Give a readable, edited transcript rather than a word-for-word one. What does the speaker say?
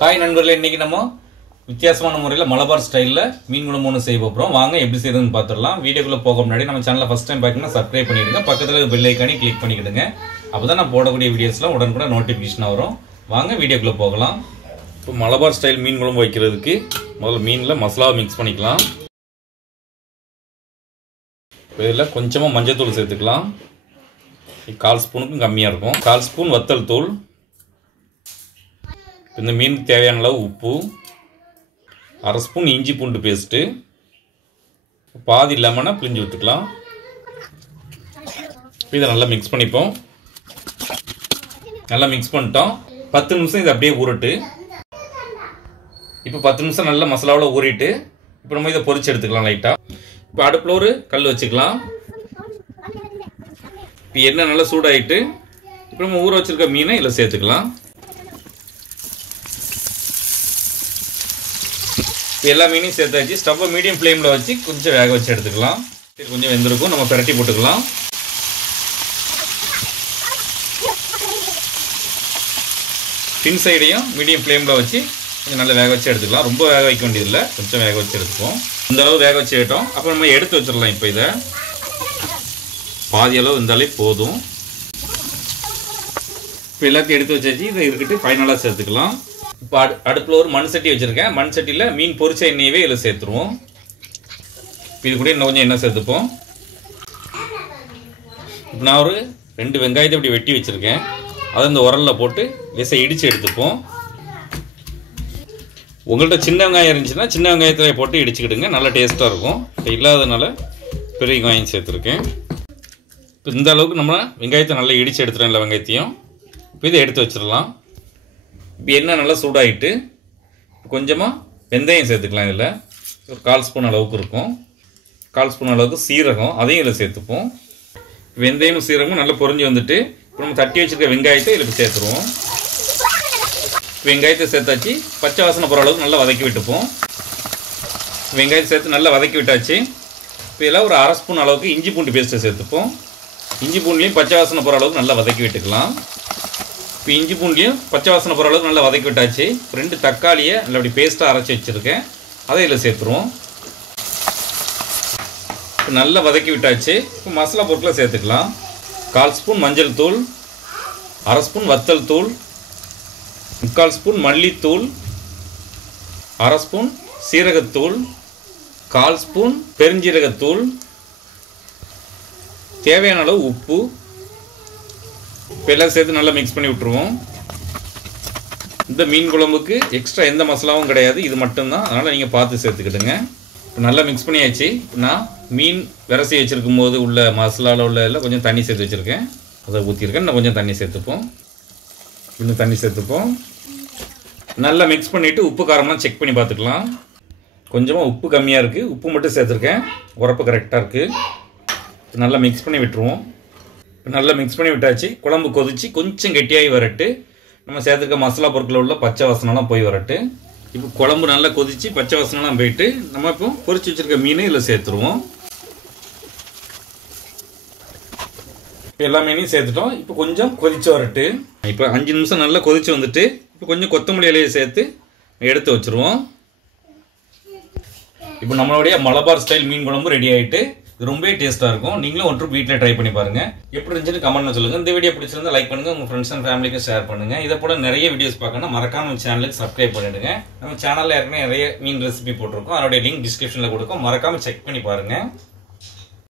Hi நண்பர்களே, இன்னைக்கு நம்ம வித்தியாசமான முறையில் மலபார் ஸ்டைலில் மீன் குழம்பு ஒன்று செய்ய போகிறோம். வாங்க எப்படி செய்யறதுன்னு பார்த்துடலாம். வீடியோக்குள்ளே போக முன்னாடி நம்ம சேனலில் ஃபஸ்ட் டைம் பார்க்கணும்னா சப்ஸ்கிரைப் பண்ணிடுங்க. பக்கத்தில் பெல் ஐக்கானே கிளிக் பண்ணிக்கிடுங்க. அப்போ தான் நான் போடக்கூடிய வீடியோஸ்லாம் உடனுக்குடன் நோட்டிஃபிகேஷன் வரும். வாங்க வீடியோக்குள்ளே போகலாம். இப்போ மலபார் ஸ்டைல் மீன் குழம்பு வைக்கிறதுக்கு முதல்ல மீனில் மசாலாவை மிக்ஸ் பண்ணிக்கலாம். இதில் கொஞ்சமாக மஞ்சள் தூள் சேர்த்துக்கலாம். 1/4 ஸ்பூனுக்கும் கம்மியாக இருக்கும். 1/4 ஸ்பூன் வத்தல் தூள், இந்த மீனுக்கு தேவையான அளவு உப்பு, 1/2 ஸ்பூன் இஞ்சி பூண்டு பேஸ்ட்டு, பாதி லெமனை பிழிஞ்சு விட்டுக்கலாம். இதை நல்லா மிக்ஸ் பண்ணிப்போம். நல்லா மிக்ஸ் பண்ணிட்டோம். 10 நிமிஷம் இது அப்படியே ஊறட்டு. இப்போ 10 நிமிஷம் நல்லா மசாலாவில் ஊறிட்டு இப்போ நம்ம இதை பொரிச்சு எடுத்துக்கலாம் லைட்டாக. இப்போ அடுப்பில் ஒரு கல் வச்சுக்கலாம். இப்போ எண்ணெய் நல்லா சூடாகிட்டு இப்போ நம்ம ஊற வச்சிருக்க மீனை இதில் சேர்த்துக்கலாம். இப்போ எல்லா மீனையும் சேர்த்தாச்சு. ஸ்டவ்வை மீடியம் ஃப்ளேமில் வச்சு கொஞ்சம் வேக வச்சு எடுத்துக்கலாம். இது கொஞ்சம் வெந்திருக்கும். நம்ம பிரட்டி போட்டுக்கலாம். பின் சைடையும் மீடியம் ஃப்ளேமில் வச்சு கொஞ்சம் நல்லா வேக வச்சு எடுத்துக்கலாம். ரொம்ப வேக வைக்க வேண்டியதில்லை, கொஞ்சம் வேக வச்சு எடுத்துப்போம். இந்த அளவு வேக வச்சு எடுத்தோம். அப்போ நம்ம எடுத்து வச்சிடலாம். இப்போ இதை பாதி அளவு இருந்தாலே போதும். இப்போ எல்லாத்தையும் எடுத்து வச்சாச்சு. இதை இருக்கிட்டு ஃபைனலாக சேர்த்துக்கலாம். இப்போ அடுப்பில் ஒரு மண் சட்டி வச்சுருக்கேன். மண் சட்டியில் மீன் பொரிச்ச எண்ணெயவே இதில் சேர்த்துருவோம். இப்போ இது கூட இன்னும் கொஞ்சம் எண்ணெய் சேர்த்துப்போம். இப்போ நான் ஒரு 2 வெங்காயத்தை இப்படி வெட்டி வச்சுருக்கேன். அதை இந்த உரலில் போட்டு விசை இடித்து எடுத்துப்போம். உங்கள்கிட்ட சின்ன வெங்காயம் இருந்துச்சுன்னா சின்ன வெங்காயத்தில் போட்டு இடிச்சுக்கிடுங்க, நல்லா டேஸ்ட்டாக இருக்கும். இப்போ இல்லாததுனால பெரிய வெங்காயம் சேர்த்துருக்கேன். இப்போ இந்த அளவுக்கு நம்ம வெங்காயத்தை நல்லா இடித்து எடுத்துகிறோம். இல்லை வெங்காயத்தையும் இப்போ இதை எடுத்து வச்சிடலாம். இப்போ எண்ணெய் நல்லா சூடாகிட்டு கொஞ்சமாக வெந்தயம் சேர்த்துக்கலாம். இதில் ஒரு 1/4 ஸ்பூன் அளவுக்கு இருக்கும். 1/4 ஸ்பூன் அளவுக்கு சீரகம், அதையும் இதில் சேர்த்துப்போம். வெந்தயமும் சீரகமும் நல்லா பொரிஞ்சு வந்துட்டு இப்போ நம்ம தட்டி வச்சுருக்க வெங்காயத்தை இதில் சேர்த்துருவோம். வெங்காயத்தை சேர்த்தாச்சு. பச்சை வாசனை போகிற அளவுக்கு நல்லா வதக்கி விட்டுப்போம். வெங்காயத்தை சேர்த்து நல்லா வதக்கி விட்டாச்சு. இப்போ இதில் ஒரு 1/2 ஸ்பூன் அளவுக்கு இஞ்சி பூண்டு பேஸ்ட்டை சேர்த்துப்போம். இஞ்சி பூண்டுலையும் பச்சை வாசனை போகிற அளவுக்கு நல்லா வதக்கி விட்டுக்கலாம். இப்போ இஞ்சி பூண்டையும் பச்சை வாசனை போகிற அளவுக்கு நல்லா வதக்கி விட்டாச்சு. 2 தக்காளியை நல்லா அப்படி பேஸ்ட்டாக அரைச்சி வச்சுருக்கேன், அதை இதில் சேர்த்துருவோம். இப்போ நல்லா வதக்கி விட்டாச்சு. இப்போ மசாலா பொருட்களை சேர்த்துக்கலாம். 1/4 ஸ்பூன் மஞ்சள் தூள், 1/2 ஸ்பூன் வத்தல் தூள், 3/4 ஸ்பூன் மல்லித்தூள், 1/2 ஸ்பூன் சீரகத்தூள், 1/4 ஸ்பூன் பெருஞ்சீரகத்தூள், தேவையான அளவு உப்பு. இப்போ எல்லாம் சேர்த்து நல்லா மிக்ஸ் பண்ணி விட்டுருவோம். இந்த மீன் குழம்புக்கு எக்ஸ்ட்ரா எந்த மசாலாவும் கிடையாது, இது மட்டும்தான். அதனால் நீங்கள் பார்த்து சேர்த்துக்கிடுங்க. இப்போ நல்லா மிக்ஸ் பண்ணியாச்சு. நான் மீன் விரசி வச்சுருக்கும் போது உள்ள மசாலாவில் உள்ள எல்லாம் கொஞ்சம் தண்ணி சேர்த்து வச்சுருக்கேன், அதை ஊற்றிருக்கேன். இன்னும் கொஞ்சம் தண்ணி சேர்த்துப்போம். இன்னும் தண்ணி சேர்த்துப்போம். நல்லா மிக்ஸ் பண்ணிவிட்டு உப்பு காரம்லாம் செக் பண்ணி பார்த்துக்கலாம். கொஞ்சமாக உப்பு கம்மியாக இருக்குது, உப்பு மட்டும் சேர்த்துருக்கேன். உரப்பு கரெக்டாக இருக்குது. நல்லா மிக்ஸ் பண்ணி விட்டுருவோம். நல்லா மிக்ஸ் பண்ணி விட்டாச்சு. குழம்பு கொதிச்சு கொஞ்சம் கெட்டியாகி வரட்டு. நம்ம சேர்த்துருக்க மசாலா பொருட்களில் உள்ள பச்சை வாசனைலாம் போய் வரட்டு. இப்போ குழம்பு நல்லா கொதிச்சு பச்சை வாசனைலாம் போயிட்டு நம்ம இப்போ பொரிச்சு வச்சுருக்க மீனை இதில் சேர்த்துருவோம். எல்லா மீனையும் சேர்த்துட்டோம். இப்போ கொஞ்சம் கொதிச்சு வரட்டு. இப்போ 5 நிமிஷம் நல்லா கொதிச்சு வந்துட்டு இப்போ கொஞ்சம் கொத்தமல்லி இலையை சேர்த்து எடுத்து வச்சுருவோம். இப்போ நம்மளுடைய மலபார் ஸ்டைல் மீன் குழம்பு ரெடி ஆகிட்டு. இது ரொம்பவே டேஸ்ட்டாக இருக்கும். நீங்களும் ஒன்று வீட்டில் ட்ரை பண்ணி பாருங்கள். எப்படி இருந்துச்சுன்னு கமெண்ட்ல சொல்லுங்கள். இந்த வீடியோ பிடிச்சிருந்தா லைக் பண்ணுங்கள், உங்கள் ஃப்ரெண்ட்ஸ் அண்ட் ஃபேமிலிக்கு ஷேர் பண்ணுங்கள். இதை போல நிறைய வீடியோஸ் பார்க்கணும் மறக்காம நம்ம சேனலுக்கு சப்ஸ்கிரைப் பண்ணிடுங்க. நம்ம சேனலில் ஏற்கனவே நிறைய மீன் ரெசிபி போட்டிருக்கோம். அதனுடைய லிங்க் டிஸ்கிரிப்ஷனில் கொடுக்கும், மறக்காமல் செக் பண்ணி பாருங்கள்.